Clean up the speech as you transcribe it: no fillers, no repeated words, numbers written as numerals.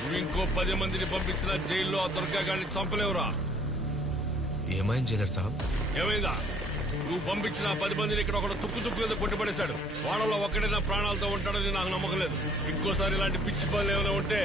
నువ్వు ఇంకో 10 మందిని పంపించిన జైల్లో ఆ దుర్గా గారిని చంపలేవురా. ఏమైంది జైలర్ సాబ్? ఏమైందా? నువ్వు పంపించిన 10 మందిని ఇక్కడ ఒకడు తుక్కు మీద కొట్టుబడేశాడు. వాళ్ళలో ఒక్కడైనా ప్రాణాలతో ఉంటాడని నాకు నమ్మకం లేదు. ఇంకోసారి ఇలాంటి పిచ్చి పనులు ఏమైనా ఉంటే